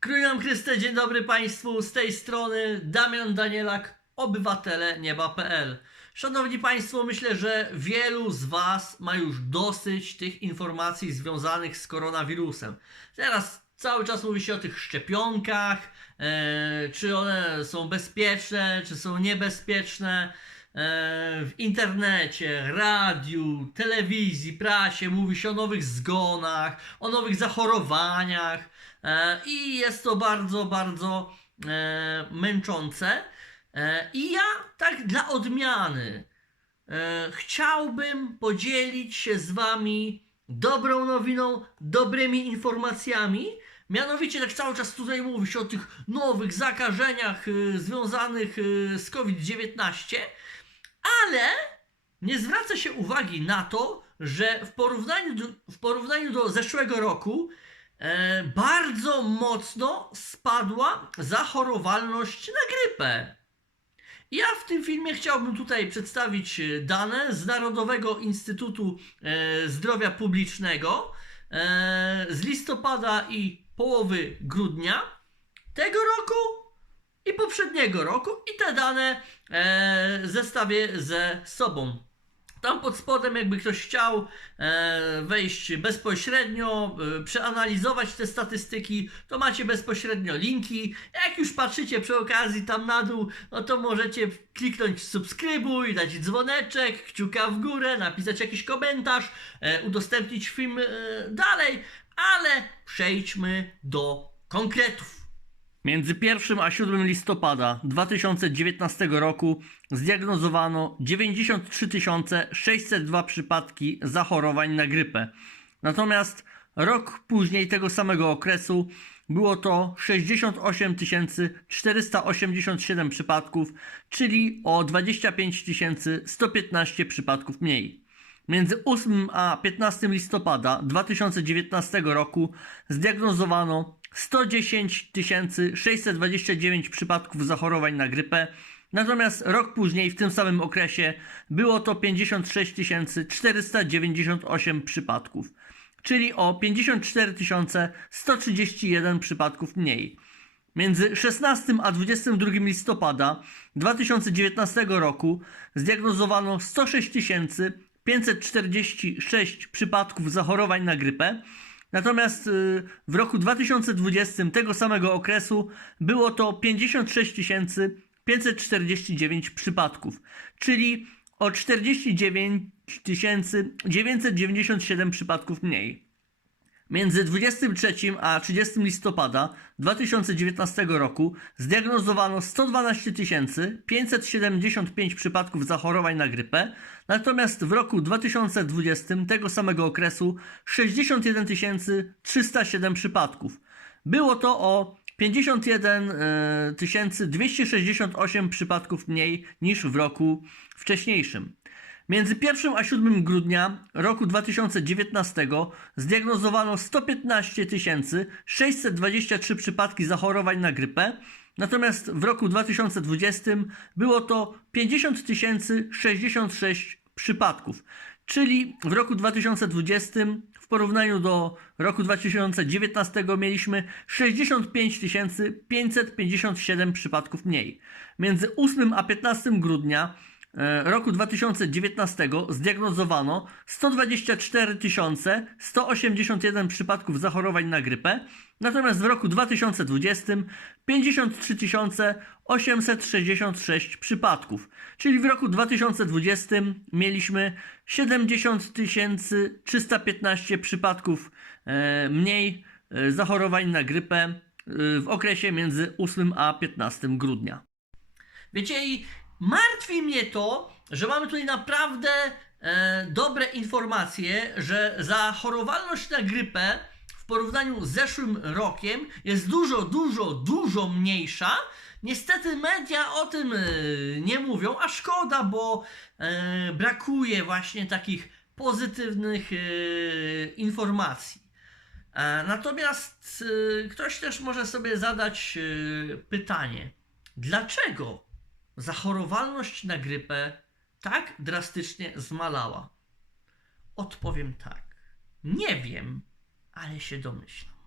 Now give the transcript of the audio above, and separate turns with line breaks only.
Królam Chryste, dzień dobry Państwu, z tej strony Damian Danielak, obywatele nieba.pl. Szanowni Państwo, myślę, że wielu z Was ma już dosyć tych informacji związanych z koronawirusem. Teraz cały czas mówi się o tych szczepionkach, e, czy one są bezpieczne, czy są niebezpieczne. E, w internecie, radiu, telewizji, prasie mówi się o nowych zgonach, o nowych zachorowaniach e, i jest to bardzo, bardzo e, męczące. I ja tak dla odmiany chciałbym podzielić się z Wami dobrą nowiną, dobrymi informacjami. Mianowicie, tak cały czas tutaj mówi się o tych nowych zakażeniach związanych z COVID-19, ale nie zwraca się uwagi na to, że w porównaniu do, w porównaniu do zeszłego roku e, bardzo mocno spadła zachorowalność na grypę. Ja w tym filmie chciałbym tutaj przedstawić e, dane z Narodowego Instytutu e, Zdrowia Publicznego e, z listopada i połowy grudnia tego roku i poprzedniego roku i te dane e, zestawię ze sobą. Tam pod spodem, jakby ktoś chciał e, wejść bezpośrednio, e, przeanalizować te statystyki, to macie bezpośrednio linki. Jak już patrzycie przy okazji tam na dół, no to możecie kliknąć subskrybuj, dać dzwoneczek, kciuka w górę, napisać jakiś komentarz, e, udostępnić film dalej, ale przejdźmy do konkretów. Między 1 a 7 listopada 2019 roku zdiagnozowano 93 602 przypadki zachorowań na grypę. Natomiast rok później tego samego okresu było to 68 487 przypadków, czyli o 25 115 przypadków mniej. Między 8 a 15 listopada 2019 roku zdiagnozowano 110 629 przypadków zachorowań na grypę, natomiast rok później w tym samym okresie było to 56 498 przypadków, czyli o 54 131 przypadków mniej. Między 16 a 22 listopada 2019 roku zdiagnozowano 106 546 przypadków zachorowań na grypę, natomiast y, w roku 2020 tego samego okresu było to 56 549 przypadków, czyli o 49 997 przypadków mniej. Między 23 a 30 listopada 2019 roku zdiagnozowano 112 575 przypadków zachorowań na grypę, natomiast w roku 2020 tego samego okresu 61 307 przypadków. Było to o 51 e, 268 przypadków mniej niż w roku wcześniejszym. Między 1 a 7 grudnia roku 2019 zdiagnozowano 115 623 przypadki zachorowań na grypę, natomiast w roku 2020 było to 50 066 przypadków, czyli w roku 2020 w porównaniu do roku 2019 mieliśmy 65 557 przypadków mniej. Między 8 a 15 grudnia roku 2019 zdiagnozowano 124 181 przypadków zachorowań na grypę, natomiast w roku 2020 53 866 przypadków, czyli w roku 2020 mieliśmy 70 315 przypadków e, mniej e, zachorowań na grypę e, w okresie między 8 a 15 grudnia. Wiecie, i martwi mnie to, że mamy tutaj naprawdę e, dobre informacje, że zachorowalność na grypę w porównaniu z zeszłym rokiem jest dużo, dużo, dużo mniejsza. Niestety media o tym e, nie mówią, a szkoda, bo e, brakuje właśnie takich pozytywnych e, informacji. E, Natomiast e, ktoś też może sobie zadać e, pytanie, dlaczego zachorowalność na grypę tak drastycznie zmalała? Odpowiem tak. Nie wiem, ale się domyślam.